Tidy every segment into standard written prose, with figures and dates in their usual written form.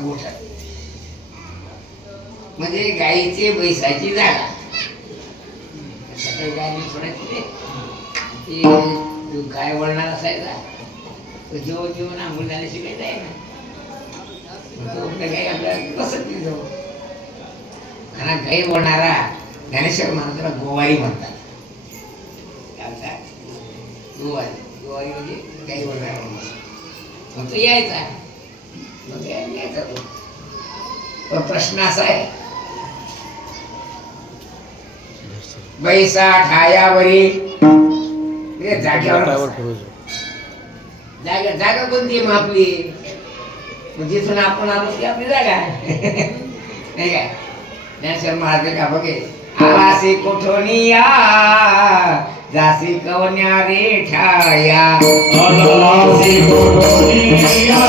मोठा म्हणजे गाईचे बैसाची जागा सकाळी गाय सोडायची ती गाय वळणार असायचा तो जेव्हा जेवण आंघोळ झाल्याशिवाय जाय ना तो गाई आपल्याला बसत नाही जवळ कारण गाई वळणारा ज्ञानेश्वर महाराजाला गोवारी म्हणतात. गोवारी गोवारी म्हणजे गाई वळणारा मग तो यायचा मग यायचा तो. पण प्रश्न असा आहे बैसा ठायावरी जागेवर जागा कोणती मग आपली जिथून आपण आलो ती आपली जागा नाही काय. ज्ञानेश्वर महाराज का बघे आलासी कोठोनिया जासी कवन्या रे ठाया आलासी कोठोनिया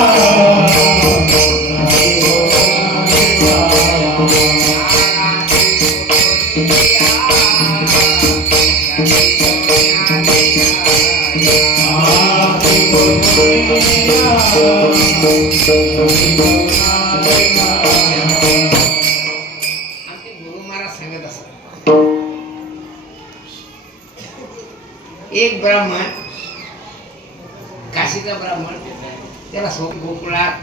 आमचे गुरु महाराज सांगत असत एक ब्राह्मण काशीचा ब्राह्मण त्याला गोकुळात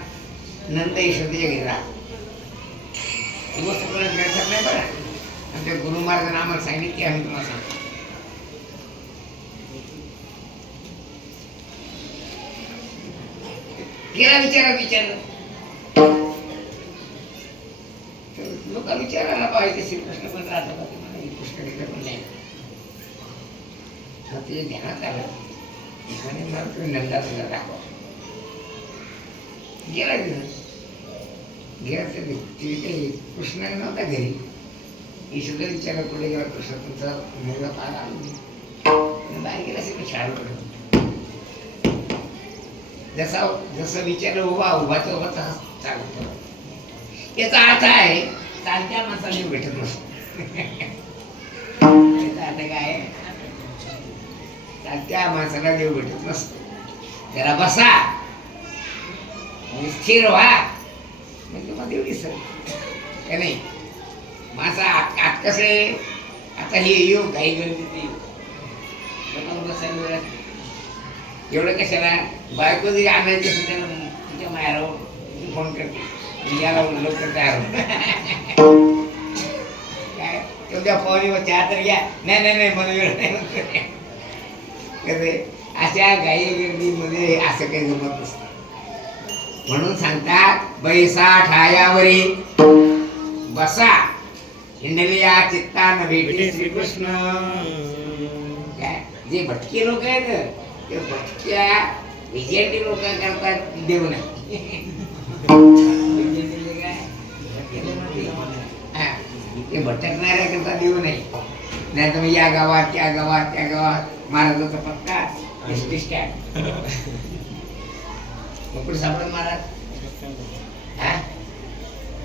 नंद यशोदेच्या घरी राहत गोष्ट ग्रंथात नाही बरं आमच्या गुरु महाराजांना आम्हाला सांगितलं की आम्ही तुम्हाला सांगतो. गेला विचारलं लोक विचारायला पाहिजे श्रीकृष्ण पण राहतात कृष्ण पण नाही ते ध्यानात आलं आणि मला तुम्ही नंदाला दाखवा गेला गेला तर कृष्ण नव्हता घरी यशोदा विचारला पुढे गेला कृष्ण तुमचा मुलगा पार आला बाहेर गेला असेल शाळा पडत जसा जसं विचारलं उभाचा उभा तसा चालत याचा अर्थ आहे चालत्या माणसाने भेटत नसतो. याचा अर्थ काय चालत्या माणसाला देव भेटत नसतो. जरा बसा स्थिर व्हा म्हणजे मग देव दिसत का नाही. माझा आत कसं आहे आता हे येऊ काही गरजेचे बसायला एवढं कशाला बायको जरी आणायचं असेल तिच्या मायावर फोन करते याला लवकर तयार काय तेवढ्या पाहुणीवर चहा तर घ्या नाही मला वेळ नाही कसं अशा गाई गर्दीमध्ये असं काही जमत नसतं. म्हणून सांगतात बैसा ठायावरी बसा हिंडलिया चित्तान भेटे श्रीकृष्ण. काय जे भटके लोक आहेत ते भटक्या विजयटी लोक करतात देव नाही ते भटकणाऱ्या करता देव नाही. नाही तर मग या गावात त्या गावात त्या गावात महाराजाचा पत्ता एसटी स्टँड कुठे सापडत महाराज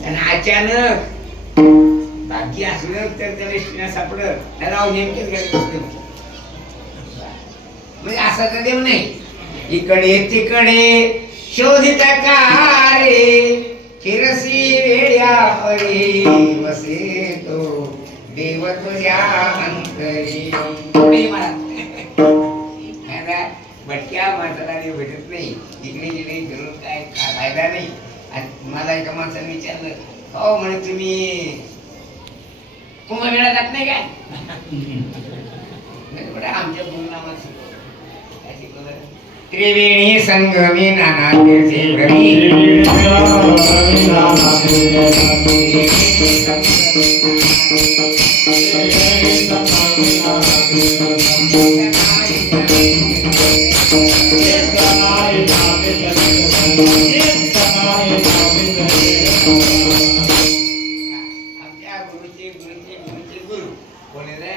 आणि अचानक बाकी असलं तर त्याला एसटीला सापडत त्याला नेमकेच गाडीत बसते म्हणजे असा तर देव नाही. इकडे तिकडे शोधित कारे फिरसी वेड्या परी बसे तो देव तुझ्या अंतरी. भटक्या माणसाला देव भेटत नाही. इकडे तिकडे फिरून काय फायदा नाही. आणि मला एका माणसाने विचारलं हो म्हणे तुम्ही कुंभमेळा जात नाही काय आमच्या गुरुनामात त्रिवेणी संगमी नाना तीर्थे भ्रमी आमच्या गुरुचे गुरु कोण आहे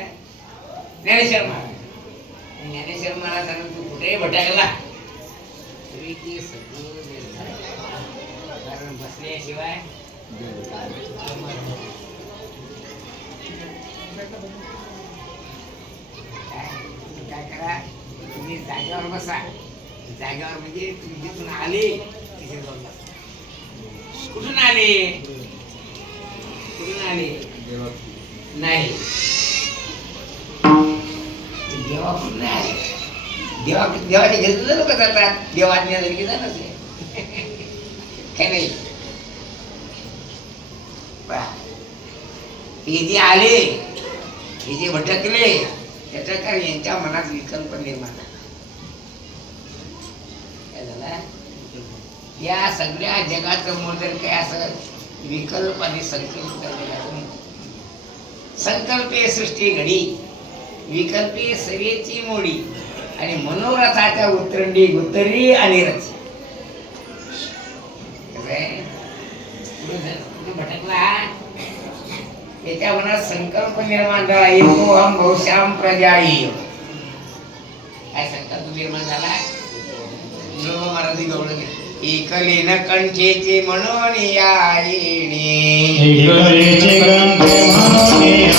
ज्ञानेश्वर महाराज. ज्ञानेश्वर महाराजांना तू कुठेही भटकला तरी ते सगळं कारण बसल्याशिवाय काय करा तुम्ही जागेवर बसा. जागेवर म्हणजे तुम्ही जिथून आले तिथे जाऊन बसा. कुठून आले? कुठून आले? नाही, देवाकडून नाही आले. देवाच्या घरी सुद्धा लोक जातात, देव आज्ञा झाली की जाणच आहे. काय नाही. हे जे आले, हे जे भटकले, त्याच्या कारण यांच्या मनात विकल्प निर्माण झाला. काय झाला? या सगळ्या जगाचं मूल्य काय असं विकल्प आणि संकल्प केलेलं. संकल्पे सृष्टी घडी, विकल्पे सरेची मोडी, आणि मनोरथाच्या उतरंडी गुतरी आणि रची. भटकला, त्याच्या मनात संकल्प निर्माण झाला. एको हम बहुश्याम प्रजाई. काय संकल्प निर्माण झाला? महाराज गवळले, एकलेन कंठेचे म्हणून येणे, एकलेचे कंठे म्हणून येणे.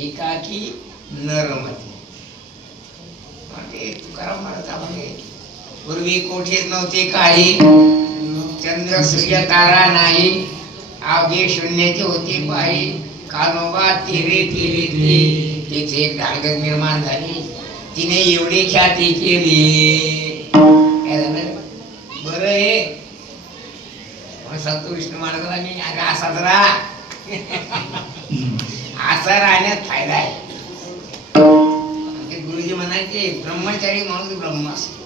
एकाकी नरमती. तुकाराम महाराज पूर्वी कोठेच नव्हते काही, चंद्र सूर्य तारा नाही, अवघे शून्याचे होते पायी. कानोबा तेरे तेरे ते, तिथे एक ढालगज निर्माण झाली, तिने एवढी ख्याती केली. काय झालं बरं हे संत विष्णू महाराजांना मी असाच राहा, असा राहण्यात फायदा आहे. गुरुजी म्हणायचे ब्रह्मचारी माणूस ब्रह्म असतो.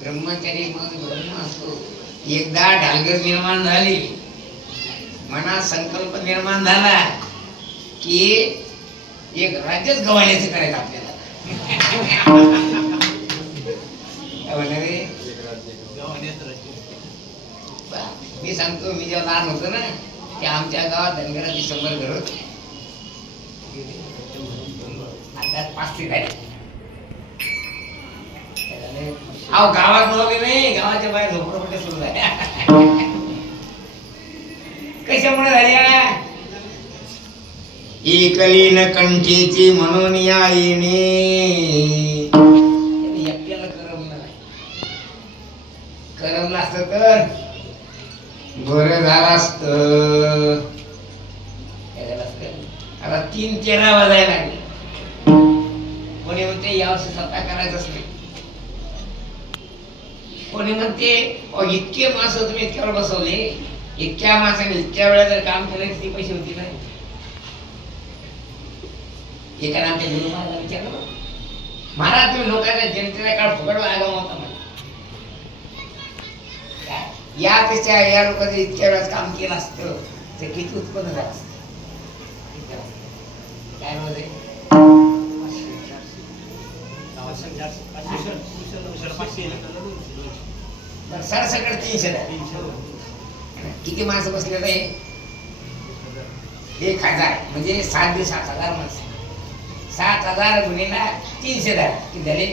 ब्रह्मचारी माणूस ब्रह्म असतो. एकदा ढालगज निर्माण झाली, मनात संकल्प निर्माण झाला की एक राज्यच गव्हाण्याचं करायचं आपल्याला. मी सांगतो, मी जेव्हा लहान होतो ना, ते आमच्या गावात धनगराची 100 घर होती. आता 5 झाली. अहो गावात नव्हते नाही, गावाच्या बाहेर झोपडपट्ट्या सुरू झाल्या. कशामुळे झाल्या? एकलीन कंठीची म्हणून या येणे. एकट्याला करमलं नाही. करमलं असतं तर बरं झालं असतं. आता 3:13 वाजायला लागले. कोणी म्हणते यावर्षी सत्ता करायचंच नाही, कोणी म्हणते इतके मास तुम्ही इतक्या वेळ बसवले, इतक्या मासाने इतक्या वेळा जर काम केलं किती पैसे होते ना. एकाने आमच्या गुरु महाराजांना विचारलं, महाराज तुम्ही लोकांच्या जनतेला काळ फुकट वागावं होता म्हणे, यापेक्षा या लोकांचं इतक्या वेळात काम केलं असतं तर किती उत्पन्न झालं असतं. काय म्हणते सरसकट 300. किती माणसं बसले आहे? 1000 म्हणजे 7 दिवस 7,000 माणसं. 7,000 गुणिला 300 झाले, किती झाले?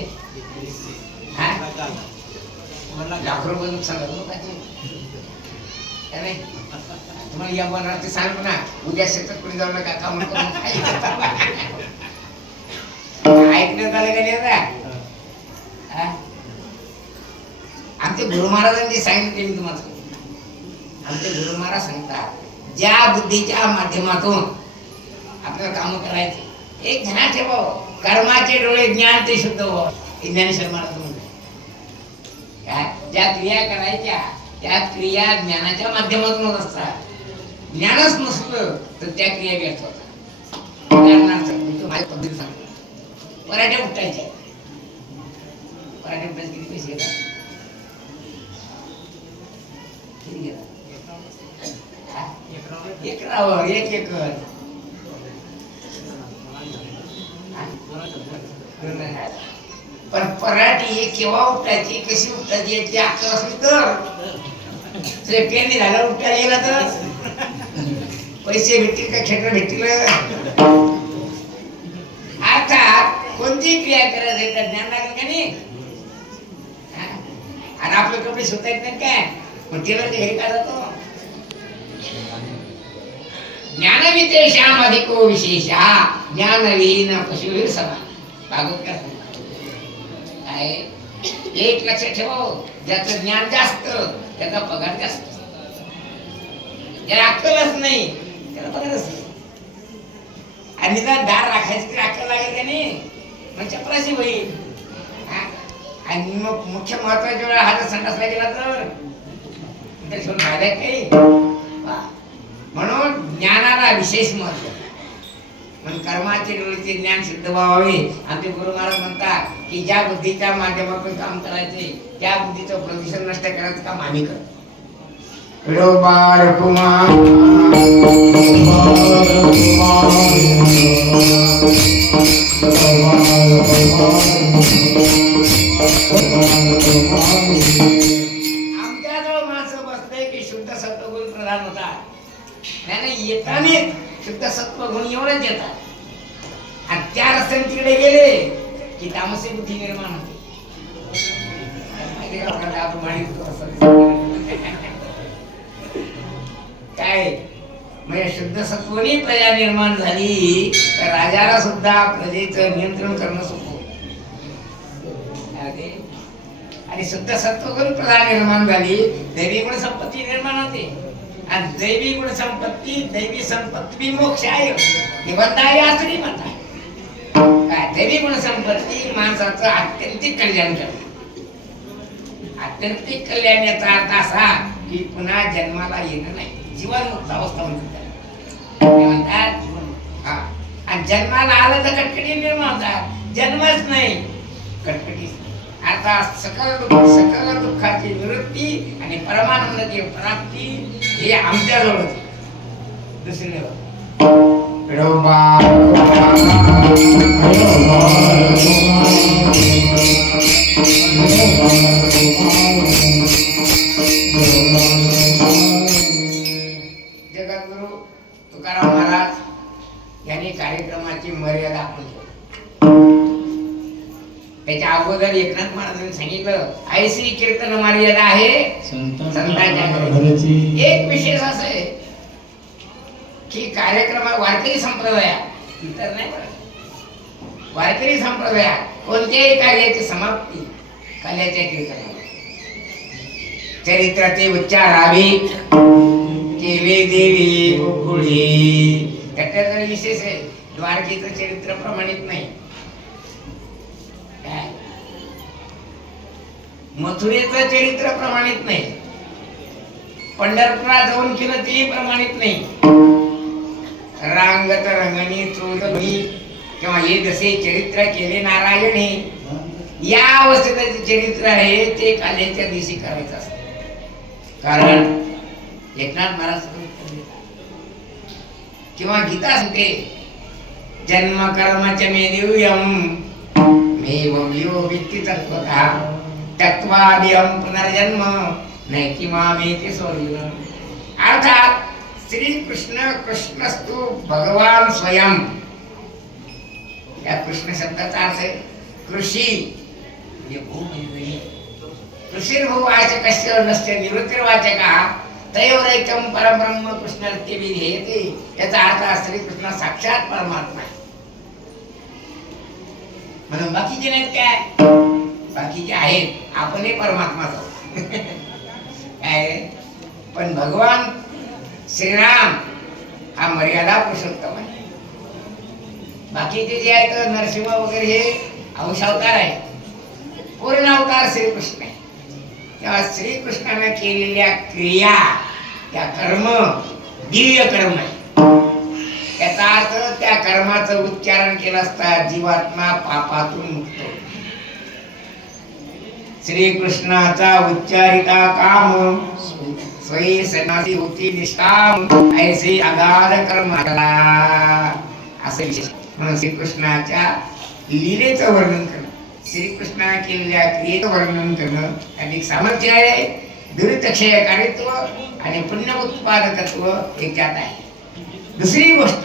लाख रुपये नुकसान झालं लोकांचे. तुम्हाला या मनात सांग ना, उद्या शेतात कुणी जाऊ नका, काम करून ऐकण्यात आलं का नाही आता? आमचे गुरु महाराजांनी सांगितले, मी तुम्हाला आमचे गुरु महाराज सांगतात, ज्या बुद्धीच्या माध्यमातून आपल्याला काम करायचे, एक ध्यानात ठेवावं, कर्माचे डोळे ज्ञान ते शुद्ध व्हावं. ज्ञानेश्वर महाराज म्हणले, ज्या क्रिया करायच्या त्या क्रिया ज्ञानाच्या माध्यमातून होत असतात. ज्ञानच नसलं तर त्या क्रिया व्यर्थ होतात. उदाहरणार्थ मी माझ्या पद्धती सांगतो, पराठे उठायचे, पराठे उठायचे किती पैसे घेतात? किती घेतात? एकरावर एक एकर. पण पराठी केव्हा उठायची, कशी उठायची याची अक्कल असली तर पेरणी झालं उठायला गेला तर पैसे भेटतील का, क्षेत्र भेटतील? अर्थात कोणती क्रिया करायची तर ज्ञान लागेल का नाही? आणि आपले कपडे शिवता येत नाही काय, पण टेलरच्या घरी का जातो? ज्ञानविशेषाम अधिको विशेषा, ज्ञानविहीन पशुवीर समान. भागवत काय आहे? एक लक्षात ठेवावं, ज्याचं ज्ञान जास्त त्याचा पगार जास्त, ज्याला अक्कलच नाही त्याला पगारच नाही. आणि निदान दार राखायची तरी अक्कल लागेल का नाही? मग चपराशी होईल. आणि मग मुख्य महत्वाच्या वेळा हा जर संडासला गेला तर त्याच्यावर फायदा काही. म्हणून ज्ञानाला विशेष महत्व. म्हणून कर्माचे डोळेचे ज्ञान सिद्ध व्हावे. आमचे गुरु महाराज म्हणतात की ज्या बुद्धीच्या माध्यमातून काम करायचे त्या बुद्धीचं प्रदूषण नष्ट करायचं काम आम्ही करतो. आमच्याजवळ माणसं बसते की शुद्ध सत्वगुण प्रधान होतात. नाही येताने शुद्ध सत्व गुण एवढंच येतात. आणि त्या रस्त्याने तिकडे गेले की तामसी बुद्धी निर्माण होते. काय म्हणजे शुद्ध सत्वनी प्रजा निर्माण झाली तर राजाला सुद्धा प्रजेचं नियंत्रण करणं सोपं. आणि शुद्ध सत्वगुण प्रजा निर्माण झाली, दैवी गुण संपत्ती निर्माण होते. आणि दैवी गुण संपत्ती, दैवी संपत्ती मोक्ष आहे निबंधाय असली म्हणतात. काय दैवी गुण संपत्ती माणसाचं आत्यंतिक कल्याण करते. आत्यंतिक कल्याण याचा अर्थ असा की पुन्हा जन्माला येणं नाही, जीवनमुक्त अवस्था म्हणतात. आणि जन्माला आलं तर कटकटी निर्माण होतात. जन्मच नाही, कटकटी. आता सकल दुःखाची निवृत्ती आणि परमानंदाची प्राप्ती हे आमच्याजवळ दुसरी जगद्गुरु तुकाराम महाराज यांनी कार्यक्रमाची मर्यादा आपण त्याच्या अगोदर एकनाथ महाराजांनी सांगितलं ऐसी कीर्तन मर्यादा आहे संतांच्या घरी. एक विशेष असं आहे की कार्यक्रम वारकरी संप्रदायात इतर नाही बरं, वारकरी संप्रदायात कोणत्याही कार्याची समाप्ती कल्याच्या कीर्तनावर. चरित्राचे उच्चारावे केले देवी गोकुळी. त्याचा विशेष आहे, द्वारकेचं चरित्र प्रमाणित नाही. मथुरेचं चरित्र प्रमाणित नाही. पंढरपुरात जाऊन केलं तेही प्रमाणित नाही. रांगत रंगणी चोरणी किंवा हे जसे चरित्र केले नारायणी या अवस्थेचं चरित्र आहे ते काल्याच्या दिवशी करायचं असतं. कारण एकनाथ महाराज किंवा गीता सांगते जन्म कर्मच मे दिव्यम मे वयो वित्ती तत्वतः तत्वादियम पुनर्जन्म नैकी मामेति सोर्य. अर्थात श्री कृष्ण कृष्णस्तु भगवान स्वयं. या कृष्ण शब्दाचा अर्थ आहे कृषी म्हणजे भू. कृषिर्भू वाचकस्य नस्य निवृत्तिर्वाचकः तयोरेकम परब्रह्म कृष्णर्ती विधेयते. याचा अर्थ हा श्रीकृष्ण साक्षात परमात्मा आहे. म्हणून बाकीचे नाहीत काय, बाकीचे आहेत, आपणही परमात्माच आहोत. काय पण भगवान श्रीराम हा मर्यादा पुरुषोत्तम आहे. बाकीचे जे आहेत नरसिंह वगैरे हे अंशावतार आहे, पूर्ण अवतार श्रीकृष्ण आहे. तेव्हा श्रीकृष्णाने केलेल्या क्रिया त्या कर्म दिव्य कर्म आहे. याचा अर्थ त्या कर्माचं उच्चारण केलं असता जीवात्मा पापातून मुक्त होतो. श्रीकृष्णाचा उच्चारिता काम स्वयं सनाती होती निष्काम ऐसे अगाध कर्म असं विशेष. म्हणून श्रीकृष्णाच्या लीलेचं वर्णन करणं, श्रीकृष्णाने केलेल्या क्रियेचं वर्णन करणं अधिक सामर्थ्य आहे. दुरितक्षयकारित्व आणि पुण्य उत्पादकत्व याच्यात आहे. दुसरी गोष्ट,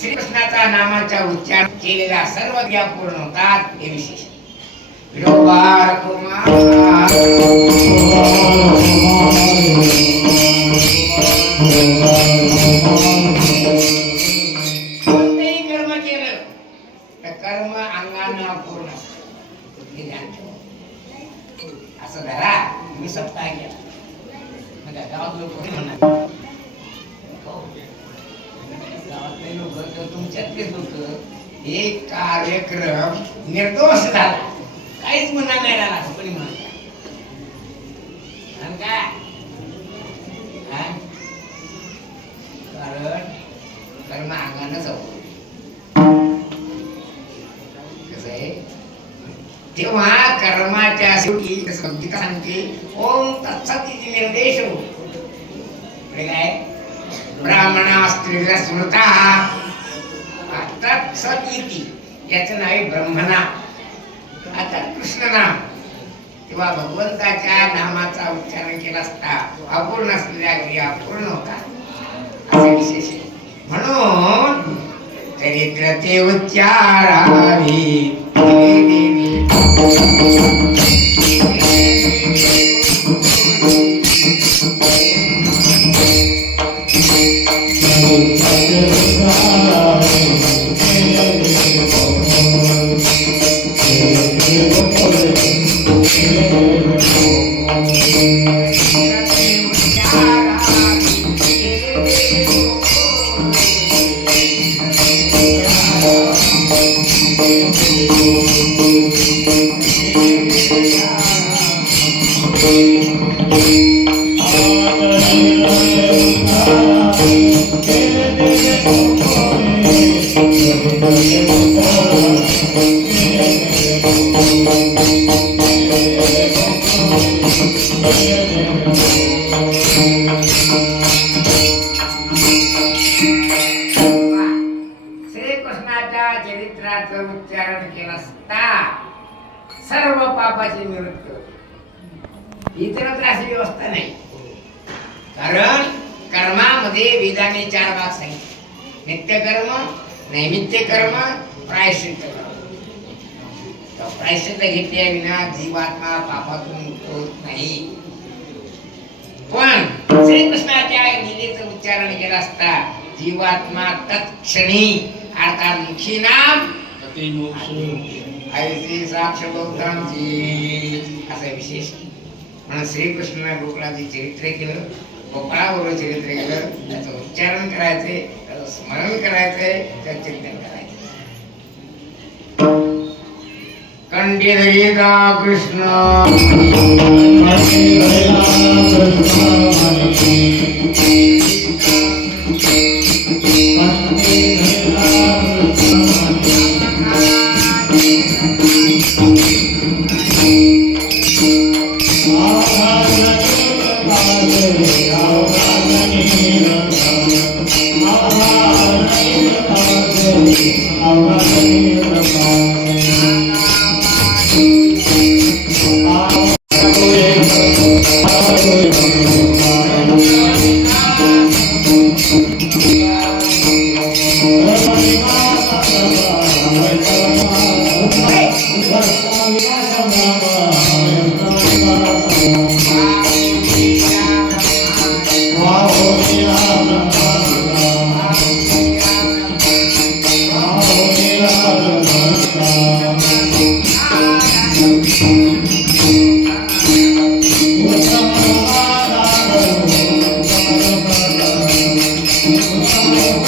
श्रीकृष्णाचा नामाचा उच्चार केलेल्या सर्व क्रिया पूर्ण होतात हे विशेष. विडोबार कुमार कोणतेही कर्म केलं तर कर्म अंगानं पूर्ण हे ध्यान ठेवा. असं धरा, मी सप्ताह केला गावात लोक म्हणणार, गावातले लोक तुमच्यातले लोक एक कार्यक्रम निर्दोष झाला, काहीच म्हणणार नाही झाला कोणी म्हणत काय. कारण कर्म अंगानं जाऊ कसं आहे. तेव्हा कर्माच्या शेवटी गीता सांगते ओम तत्सदिति निर्देश काय ब्राह्मणास्त्रीला स्मृता तत्सदिति याचं नाव आहे ब्रह्मनाम, आता कृष्णनाम. तेव्हा भगवंताच्या नामाचा उच्चारण केला असता अपूर्ण असलेल्या क्रिया पूर्ण होतात असे विशेष आहे. म्हणून चरित्र ते उच्चारावी देवी श्रीकृष्णाच्या चरित्राचं उच्चारण केलं असता सर्व पापाची निवृत्ती होते. इतरत्र अशी व्यवस्था नाही. कारण कर्मामध्ये वेदाने 4 भाग सांगितले, नित्यकर्म, नैमित्य कर्म, प्रायश्चित्त कर्म. प्रायश्चित्त घेतल्या विना जीवात्मा पापातून मुक्त होत नाही. पण श्रीकृष्णाच्या लीलेचं उच्चारण केलं असता जीवात्मा तत्क्षणी अर्थात मुखी नाम ऐसे साक्ष बौद्धांची असं विशेष. म्हणून श्रीकृष्णाने गोकुळाचे चरित्र केलं, गोपाळाबरोबर चरित्र केलं, त्याचं उच्चारण करायचंय, त्याचं स्मरण करायचंय, त्याचं चिंतन करायचं. कंठी धरिता Krishna Thank you. Oh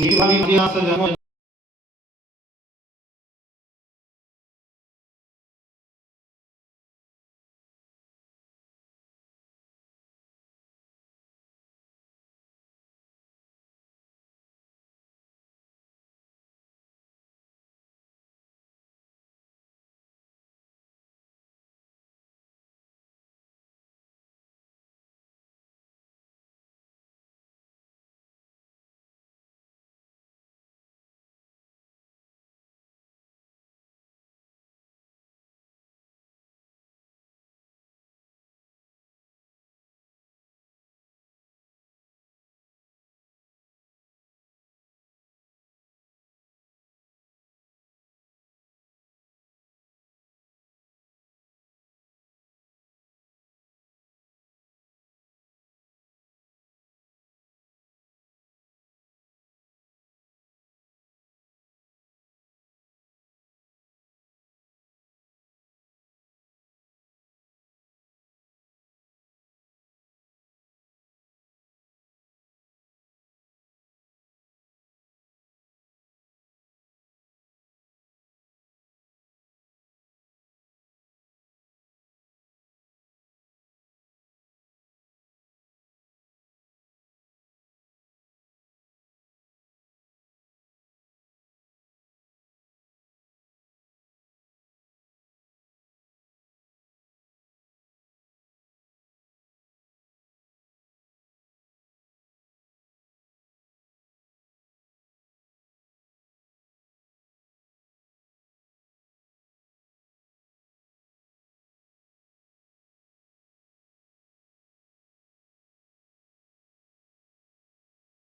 Diwali